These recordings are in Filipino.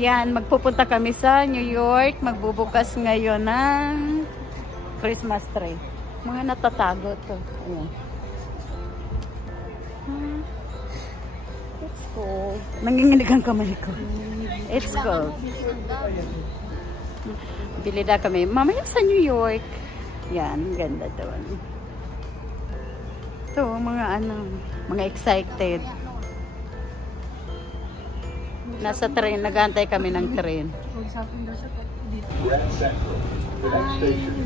Ayan, magpupunta kami sa New York. Magbubukas ngayon ng Christmas tree. Mga natatago to. Ayan. It's cold. Nanginginig ang kamay ko. It's cold. Bili na kami. Mamaya sa New York. Yan, ganda doon. Ito, mga excited. Nasa train, nag-aantay kami ng train.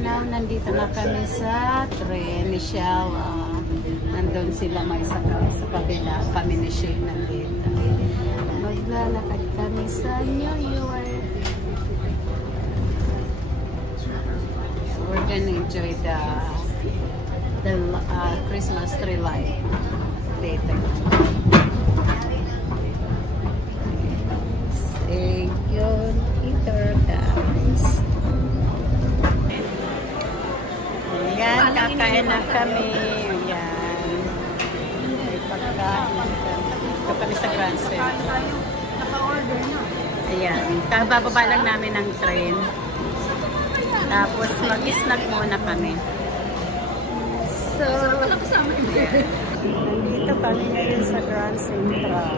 Now, nandito na kami sa train. Michelle, nandun sila may sa kabila. Kami ni Shane nandito. Maglalakad kami sa New York. We're gonna enjoy the Christmas tree light later. Stay tuned later, guys. Ayan, kakain na kami. Ayan. May pagkain. Ito kami sa Grand Central. Ayan. Bababa lang namin ng train. Tapos mag-snack muna kami. So, nandito kami ngayon sa Grand Central.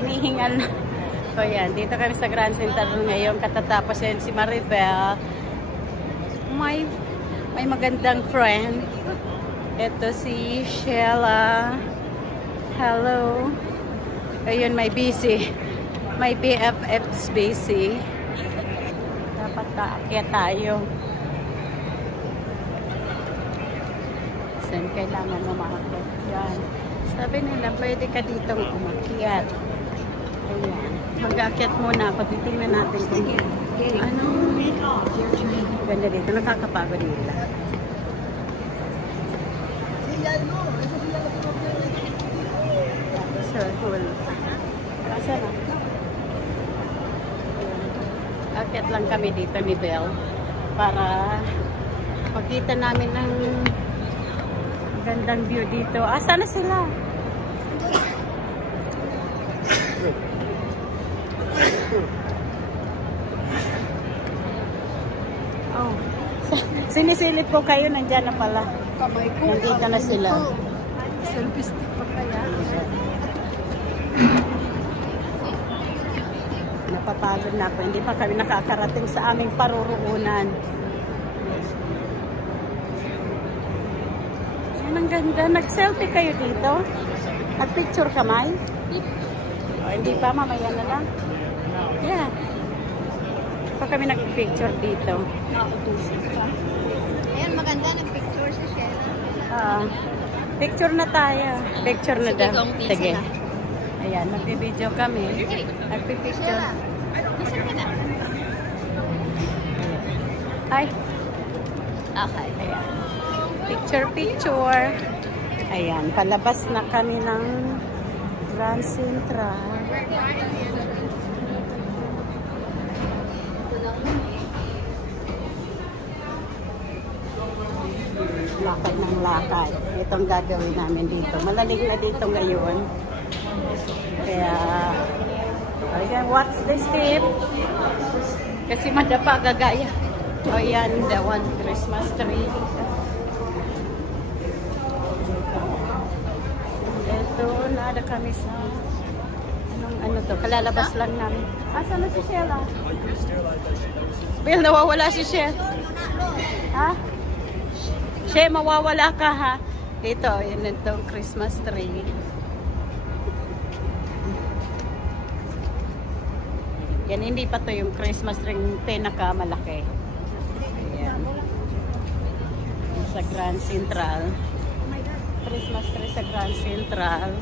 Hinihingal na. So, yan. Dito kami sa Grand Central ngayon. Katatapos yan si Maribel. May magandang friend. Ito si Sheila. Hello. Ayun, may busy. May BFFs busy. Dapat kaakyat tayo. Saan kailangan umakyat? Yan. Sabi nila, pwede ka ditong umakyat. Ayan. Mag-aakyat muna. Pagtitingnan natin kung anong ganda dito. Nakakapagod nila. So cool. Asa na? Aakyat lang kami dito ni Belle para makita namin ng gandang view dito. Asa na sila? Oh. Sinisilip ko kayo, nandyan na pala. Nandito na sila. Selfie stick pa kaya? Napapagod na ako. Hindi pa kami nakakarating sa aming paruroonan. Yan ang ganda. Nag-selfie kayo dito? Nag-picture ka, May? O, hindi pa. Mamaya na lang. Yeah. Pa kami nag-picture dito. Ayan, maganda nag-picture si Sheila. Picture na tayo. Picture na daw. Sige. Ayan, nag-video kami. Nag-picture. Hi. Okay. Ayan. Picture. Ayan, palabas na kami ng Grand Central. Lakad ng lakad. Itong gagawin namin dito. Malalig na dito ngayon. Kaya, ayan, watch the step. Kasi madapa gagaya. O yan, the one Christmas tree. Ito, naada kami sa ano to, kalalabas lang namin. Asa na si Sheila? Bill, nawawala si Sheila. Ha? She, mawawala ka ha. Dito, yun itong Christmas tree. Yan, hindi pa to yung Christmas tree pinakamalaki. Ayan. Sa Grand Central. Christmas tree sa Grand Central.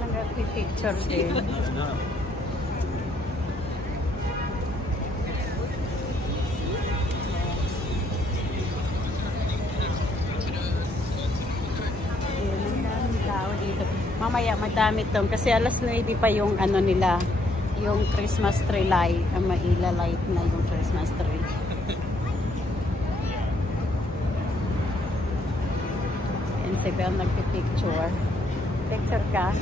Nag-picture din. Mamaya madami tong kasi alas 9 pa yung ano nila, yung Christmas tree light, ang maila light na yung Christmas tree. Si Bel nagpipicture. Picture ka?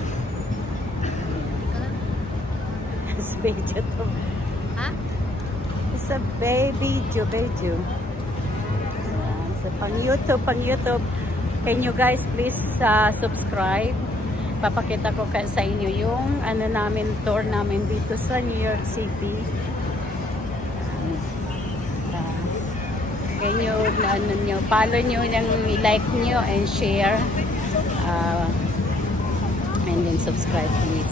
It's video to. Ha? It's a baby video. So, pang YouTube. Can you guys please subscribe? Papakita ko sa inyo yung tour namin dito sa New York City. Can you follow nyo, like nyo and share and then subscribe please.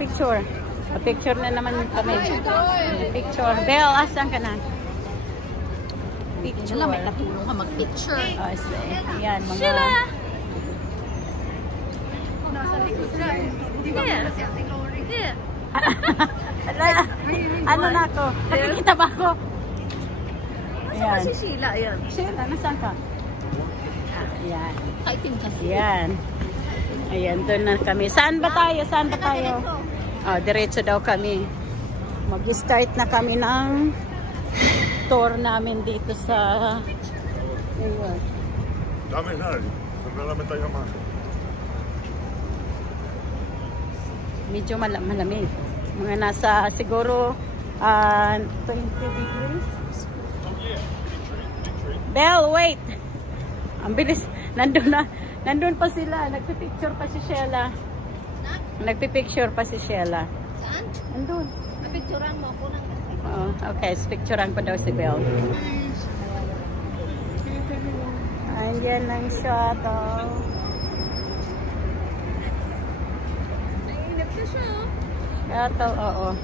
Picture. Picture na naman kami. Picture. Bel, asan ka na? Picture. May katulong ka mag-picture. Yan, mga... Sheila! Ano na ako? Nakikita ba ako? Ayan. Si Sheila, ayan. Sheila, nasaan ka? Ayan. Yan. Ayan, doon na kami. Saan ba tayo? Diretso daw kami. Mag-start na kami ng tour namin dito sa New York. Dame na. Naglalamit tayo naman. Medyo malamig. Mga nasa siguro 20 degrees. Bel, wait! Ang bilis. Nandun pa sila. Nagpipicture pa si Sheila. Saan? Nandun. Napicturean mo ako ng... Okay. Picturean ko daw si Bel. Ayan ang shuttle. Nainip na siya. Shuttle, oo.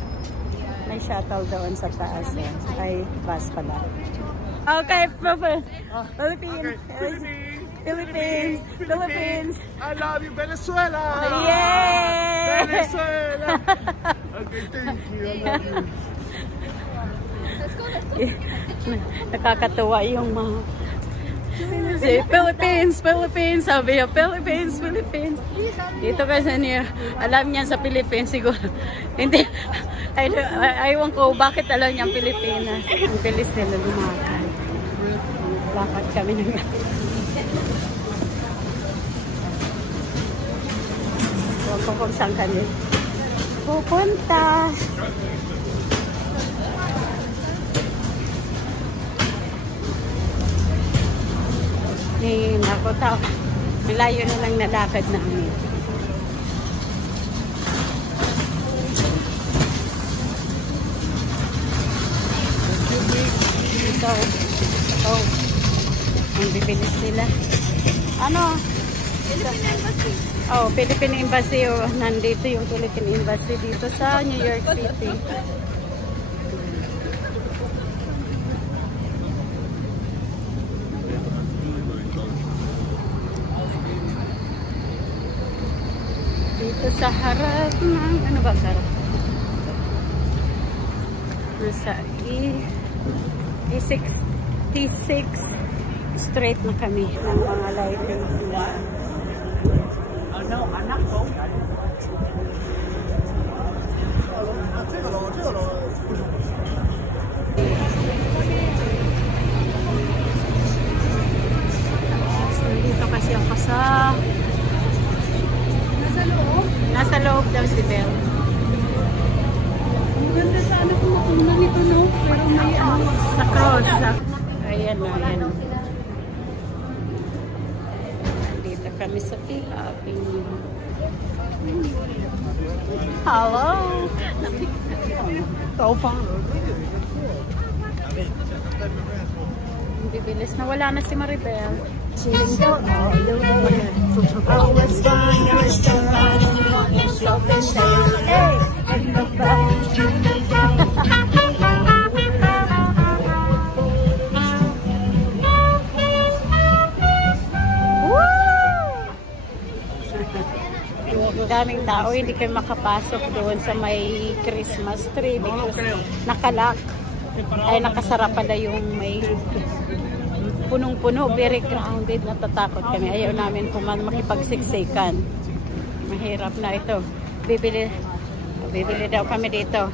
May shuttle doon sa taas. Ay, bus pala. Okay, Philippines. I love you, Venezuela. Yay! Venezuela. Okay, thank you. I love you. Let's go. Nakakatuwa yung mga Philippines. Sabi niya, Philippines. Dito kasi niya, alam niya sa Philippines siguro. Hindi, aywan ko bakit alam niya ang Pilipinas. Ang bilis nila lumakad. Lakad kami ng kung saan kami pupunta. Ako tao, malayo na lang nalakad namin. Ito, ang bibilis nila. Ano? Philippine Embassy. Philippine Embassy. Nandito yung Philippine Embassy dito sa New York City. Dito sa harap ng ano ba harap? Nasa E66 straight na kami ng mga lighting nila. Anak ko. Dito kasi ako sa nasa loob daw si Bel. Ang ganda sana kung makunan nito, no? Pero may sa cross. Ayan. Dito kami sa Philippines. Hello! Bibilis na wala na si Maribel. Daming tao, hindi kayo makapasok doon sa may Christmas tree because nakalock. Ay nakasara pala yung may punong-puno, very crowded, natatakot kami. Ayaw namin makipagsiksikan. Mahirap na ito. Bibili daw kami dito.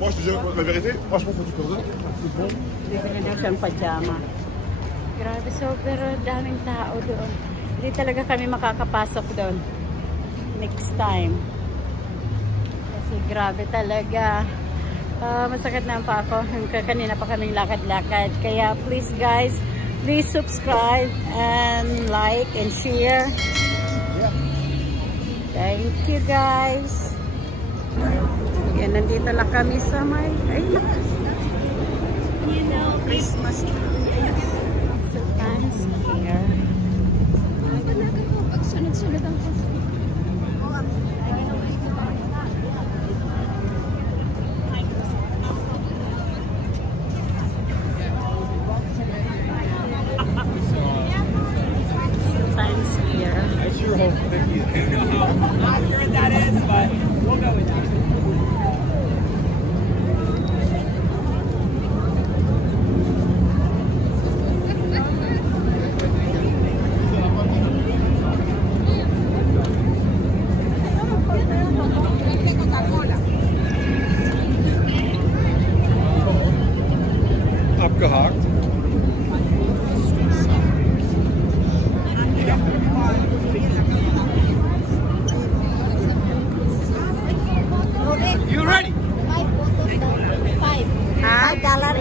Moi, je te dis la vérité, franchement, faut du cordon. Bibili daw siyang pajama. Grabe, sobrang daming tao doon. Hindi talaga kami makakapasok doon. Next time. Kasi grabe talaga. Masakit na pa ako. Kanina pa kaming lakad-lakad. Kaya please guys, please subscribe and like and share. Thank you guys. Yan, nandito na kami sa may Christmas sometimes here. Pagsunod-sunod ang Times here. Not sure what that is, but we'll go with that. Abgehakt. You ready? $5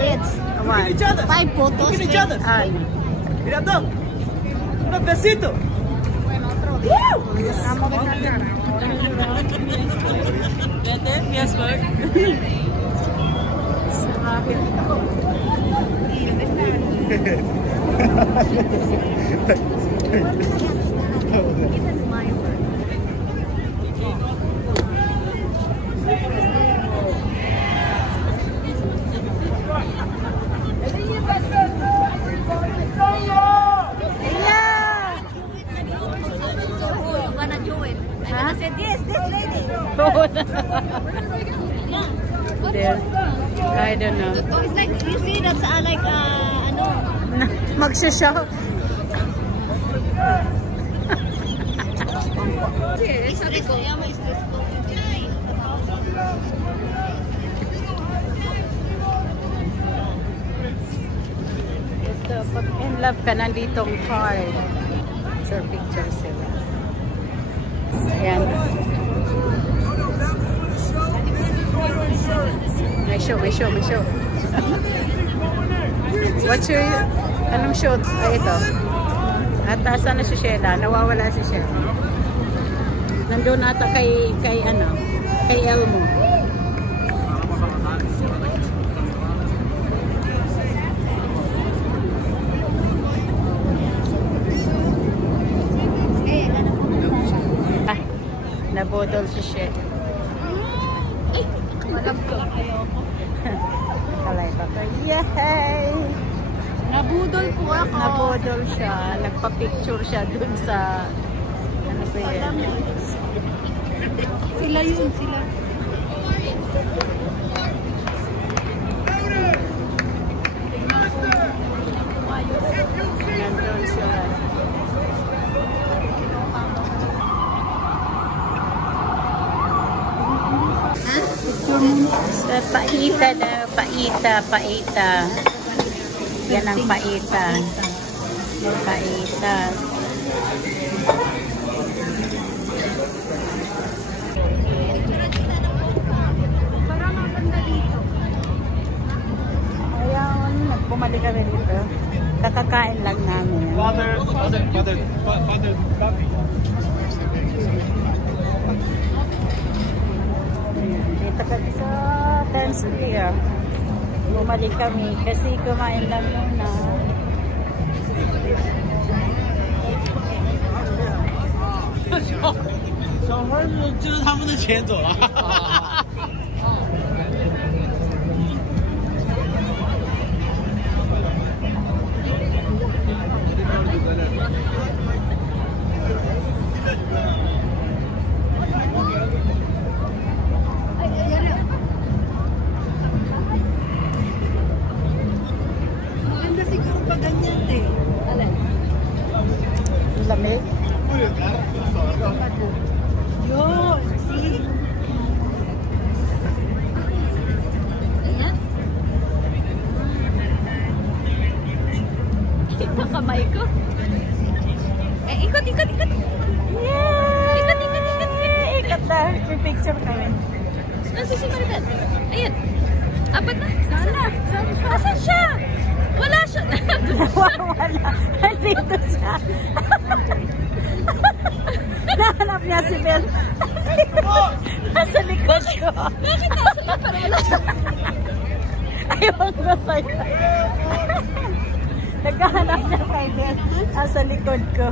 each. One. Each other. 5 photos. Look at each other. Ay. Mira dos. Un besito. Yes, Mark. There. I don't know. It's like, you see, that's like, ano? Magsha-shop. Sabi ko, may stress ko. Ito, pag in love ka, nanditong card. So, picture sila. Ayan. May show. What's your, anong show? Ay, ito. At asan na si Sheila? Nawawala si Sheila. Nandun ata kay Elmo. Nabodol si Sheila. Kalay pa ko. Yay! Nabudol po ako. Nabodol siya. Nagpa-picture siya dun sa ano ba yan? Sila yun, sila. Nandun sila. Sa paita. Yan ang paita. Paita. Parang maganda dito. Ayan, bumalik kami dito. Kakakain lang namin. Father coffee. Dito kami sa Times Square. Bumalik kami kasi kumain lang muna. 小孩子就是他们的钱走了。Maganda siguro pa ganyan eh. Alay. Lamig. Yun, see? Nasa si Maribel? Ayan. Apat na? Asan siya? Wala siya. Wala. Dito siya. Nahanap niya si Bel. Nasa likod ko. Bakit nasa likod? Para wala siya. Ayaw ko sa'yo. Naghahanap niya kay Bel. Nasa likod ko.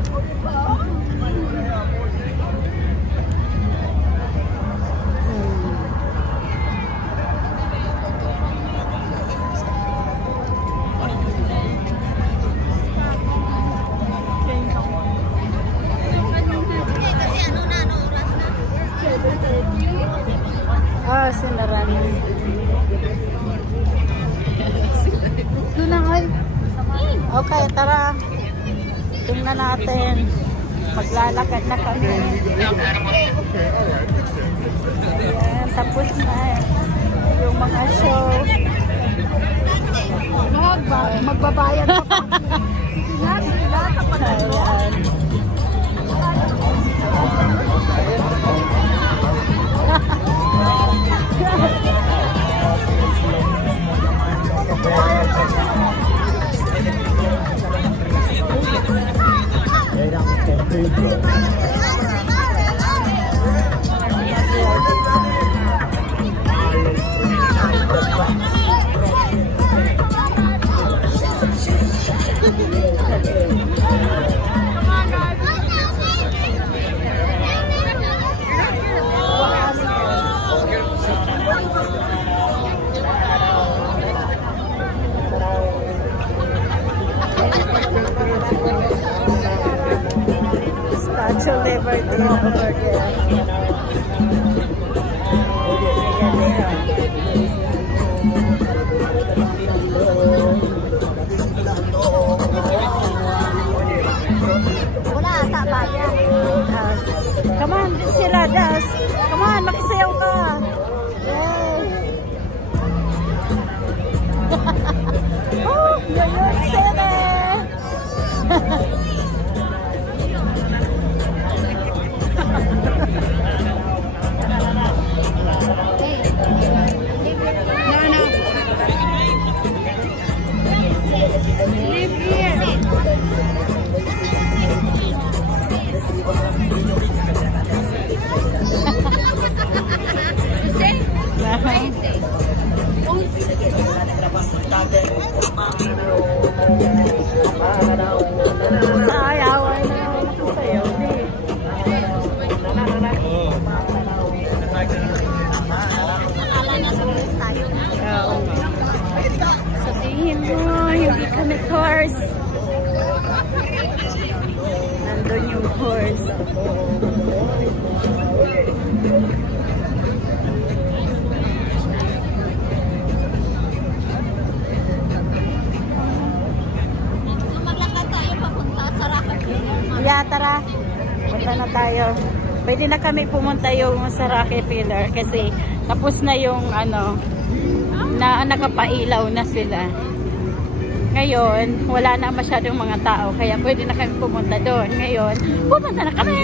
Ah, sinaran. Doon na nga. Okay, tara. Tingnan natin. Maglalakad na kami. Ayan, tapos na yung mga show. Magbabayad pa pa. Ayan. Statue of Liberty over there. Come on, sila, Das. Come on, makisayaw ka. Yay. Oh, New York City. Sabihin mo, hindi kami horse. Nandun yung horse. Yeah, tara. Punta na tayo. Pwede na kami pumunta yung sa Rockefeller kasi tapos na yung ano na nakapailaw na sila. Ngayon, wala na masyadong mga tao kaya pwede na kami pumunta doon. Ngayon, pumunta na kami!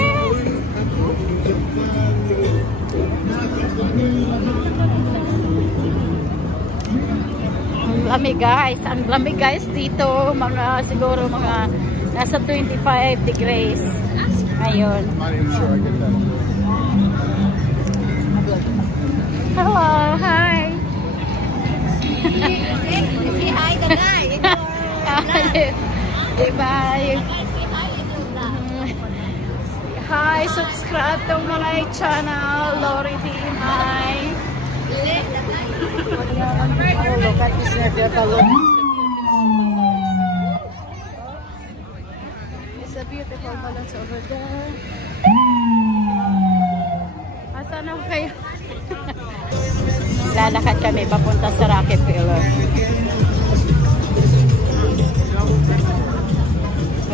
Ang lamig guys. Ang lamig guys dito. Mga siguro mga nasa 25 degrees. Ngayon. Hello, hi. Say hi the guy. Bye. Hi, subscribe to my channel, Lori Team. Hi. Oh, look at this never balloon. It's a beautiful balloons over there. Asan na kayo? Lalakad kami papunta sa Rockefeller.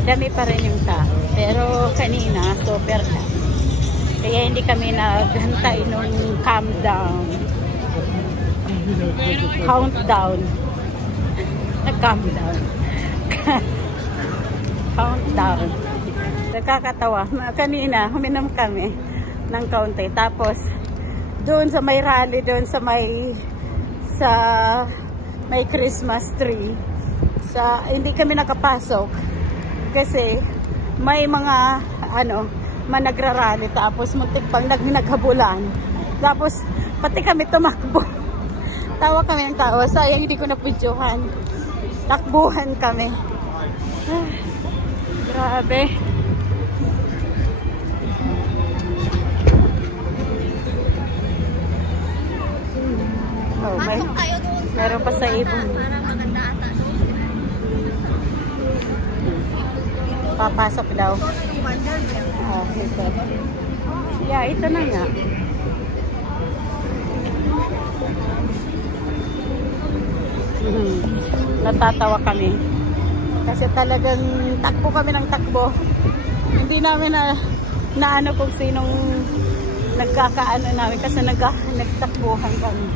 Madami pa rin yung tao. Pero kanina, super na. Kaya hindi kami naghantay nung countdown. Nag-countdown. Countdown. Nakakatawa. Kanina, huminom kami ng kaunti. Tapos, doon sa may rally, doon sa may Christmas tree. Hindi kami nakapasok kasi may mga nagrarally, tapos muntik pang naghabulan. Tapos pati kami tumakbo. Tawa kami ng tawa. Sayang hindi ko na-videohan. Takbuhan kami. Grabe. Oh, meron pa sa ibon. Papasok daw. Ito. Yeah, ito na nga. Natatawa kami. Kasi talagang takbo kami ng takbo. Hindi namin na ano kung sinong nagkakaano namin kasi nagtakbuhan kami.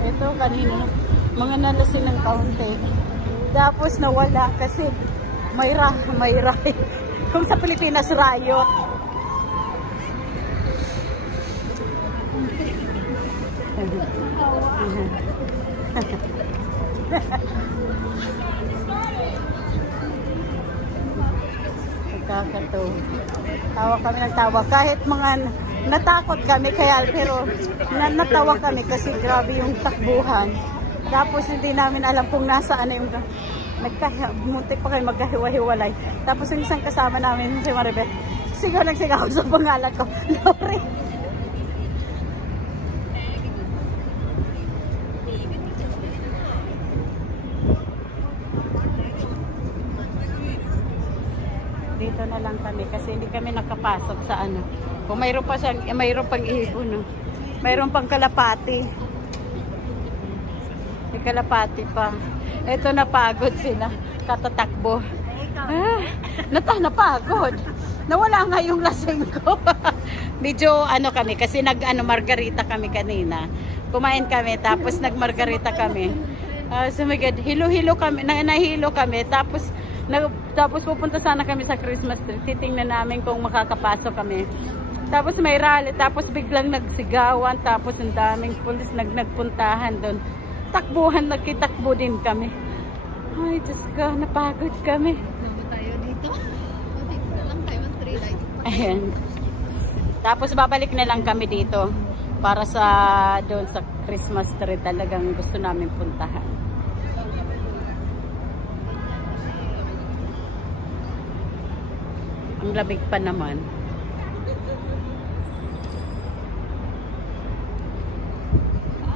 Ito kanina, mga nalasin ng kaunti. Tapos nawala kasi may riot. Kung sa Pilipinas, riot. Nagkakatawa. Tawa kami ng tawa. Kahit mga natakot kami, pero natawa kami kasi grabe yung takbuhan. Tapos hindi namin alam kung nasaan yung muntik pa kayo magkahiwa-hiwalay. Tapos yung isang kasama namin, si Maribel, nagsigaw sa pangalan ko, Lori. Dito na lang kami kasi hindi kami nakapasok sa ano. Kung mayroon pang ibon, no? Mayroon pang kalapati. May kalapati pa. Ito, napagod sila. Katatakbo. Napagod. Nawala nga yung lasing ko. Medyo kami kasi margarita kami kanina. Kumain kami tapos nagmargarita kami. So my God, hilo-hilo kami, nahilo kami. Tapos pupunta sana kami sa Christmas tree. Titingnan namin kung makakapasok kami. Tapos may rally, tapos biglang nagsigawan, tapos ang daming pulis nagpuntahan doon. Takbuhan, nagkitakbo din kami. Ay, Diyos ko, napagod kami. Nabu tayo dito. Dito na lang tayo ng tree light. Ayan. Tapos babalik na lang kami dito para doon sa Christmas tree. Talagang gusto namin puntahan. Ang lamig pa naman.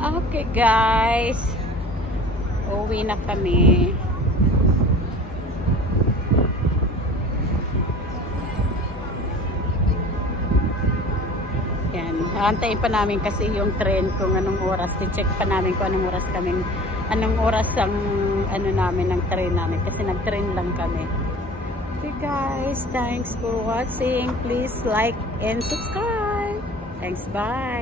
Okay guys, uwi na kami. Yan, aantayin pa namin kasi yung train kung anong oras. I-check pa namin kung anong oras ang namin ng train namin kasi nag-train lang kami. Okay guys, thanks for watching. Please like and subscribe. Thanks, bye.